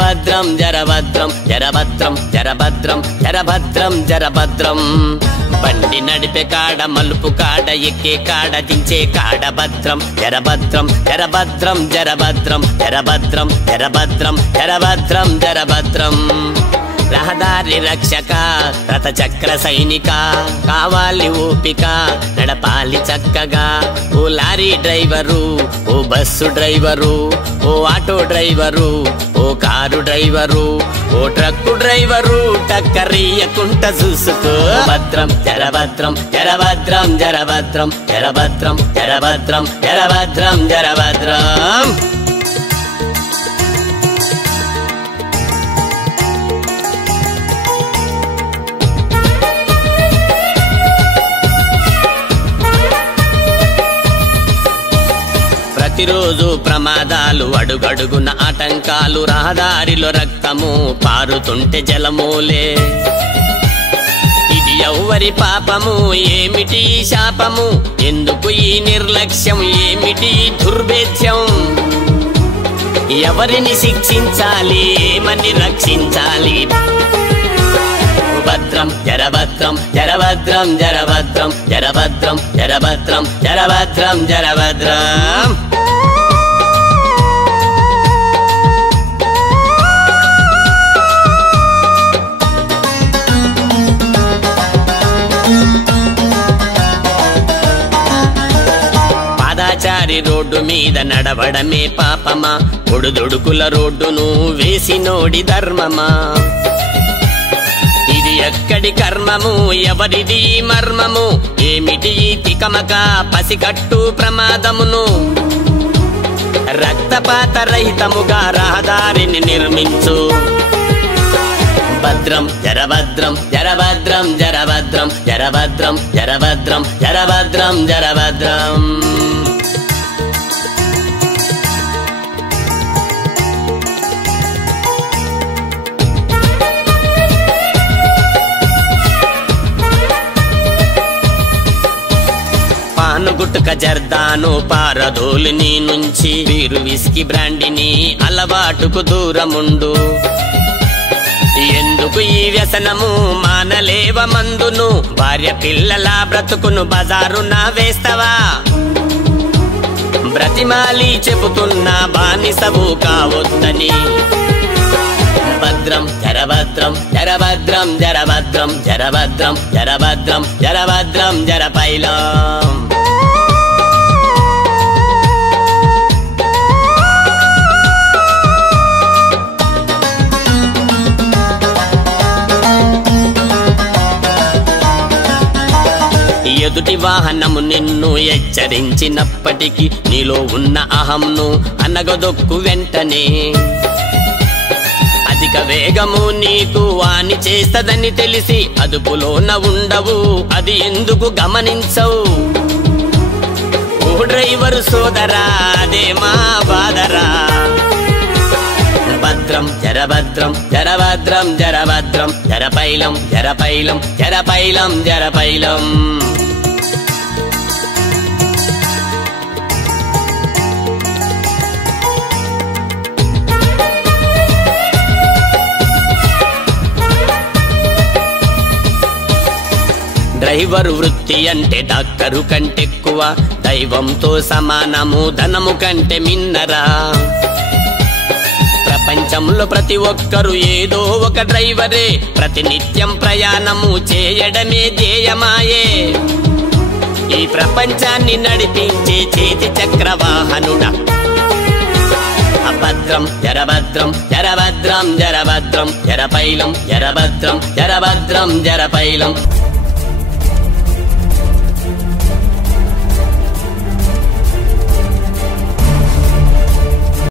జరభద్రం జరభద్రం జరభద్రం జరభద్రం జరభద్రం జరభద్రం బండి నడిపే కాడ మలుపు కాడ ఎక్కే కాడ దించే కాడ భద్రం జరభద్రం జరభద్రం జరభద్రం జరభద్రం జరభద్రం జరభద్రం జరభద్రం రహదారి రక్షక రథచక్ర సైనిక కావాలి ఓపిక నడపాలి చక్కగా ఓ లారీ డ్రైవరు ఓ బస్సు డ్రైవరు ఓ ఆటో డ్రైవరు ఓ కారు డ్రైవరు ఓ ట్రక్కు డ్రైవరు టక్కరియకుంట చూసుకో భద్రం జరభద్రం జరభద్రం జరభద్రం జరభద్రం జరభద్రం జరభద్రం జరభద్రం ప్రతిరోజు ప్రమాదాలు అడుగడుగున ఆటంకాలు రహదారిలో రక్తము పారుతుంటే జలమూలే ఇది ఎవ్వరి పాపము ఏమిటి శాపము ఎందుకు ఈ నిర్లక్ష్యం ఏమిటి దుర్భేద్యం ఎవరిని శిక్షించాలి ఏమని రక్షించాలి భద్రం జరభద్రం జరభద్రం జరభద్రం జరభద్రం జరభద్రం జరభద్రం జరభద్రం పాదాచారి రోడ్డు మీద నడవడమే పాపమా ఒడుదొడుకుల రోడ్డును వేసినోడి ధర్మమా ఇది ఎక్కడి కర్మము ఎవరిది మర్మము ఏమిటి తికమక పసికట్టు ప్రమాదమును రక్తపాత రహితముగా రహదారిని నిర్మించు భద్రం జరభద్రం జరభద్రం జరభద్రం జరభద్రం జరభద్రం జరభద్రం జరభద్రం గుట్టుక జర్దాను పారదోలు నీ నుంచి వీరు విస్కీ బ్రాండిని అలవాటుకు దూరముండు ఎందుకు ఈ వ్యసనము మానలేవ మందును భార్య పిల్లల బ్రతుకును బజారున వేస్తావా బ్రతిమాలి చెబుతున్నా బానిసవు కావొద్దని భద్రం జరభద్రం జరభద్రం జరభద్రం జరభద్రం జరభద్రం జరభద్రం జరపైలం ఎదుటి వాహనము నిన్ను హెచ్చరించినప్పటికీ నీలో ఉన్న అహంను అనగదొక్కు వెంటనే అధిక వేగము నీకు వాని చేస్తదని తెలిసి అదుపులోన ఉండవు అది ఎందుకు గమనించవు ఓ డ్రైవరు సోదరా అదే మా బాధరా భద్రం జరభద్రం జరభద్రం జరభద్రం జరపైలం జరపైలం జరపైలం జరపైలం డ్రైవరు వృత్తి అంటే డాక్టరు కంటెక్కువ దైవంతో సమానము ధనము కంటే మిన్నరా ప్రపంచంలో ప్రతి ఒక్కరు ఏదో ఒక డ్రైవరే ప్రతినిత్యం ప్రయాణము చేయడమే ధ్యేయమాయే ఈ ప్రపంచాన్ని నడిపించే చేతి చక్ర వాహనుడా భద్రం జరభద్రం జరభద్రం జరభద్రం జరపైలం జరభద్రం జరభద్రం జరపైలం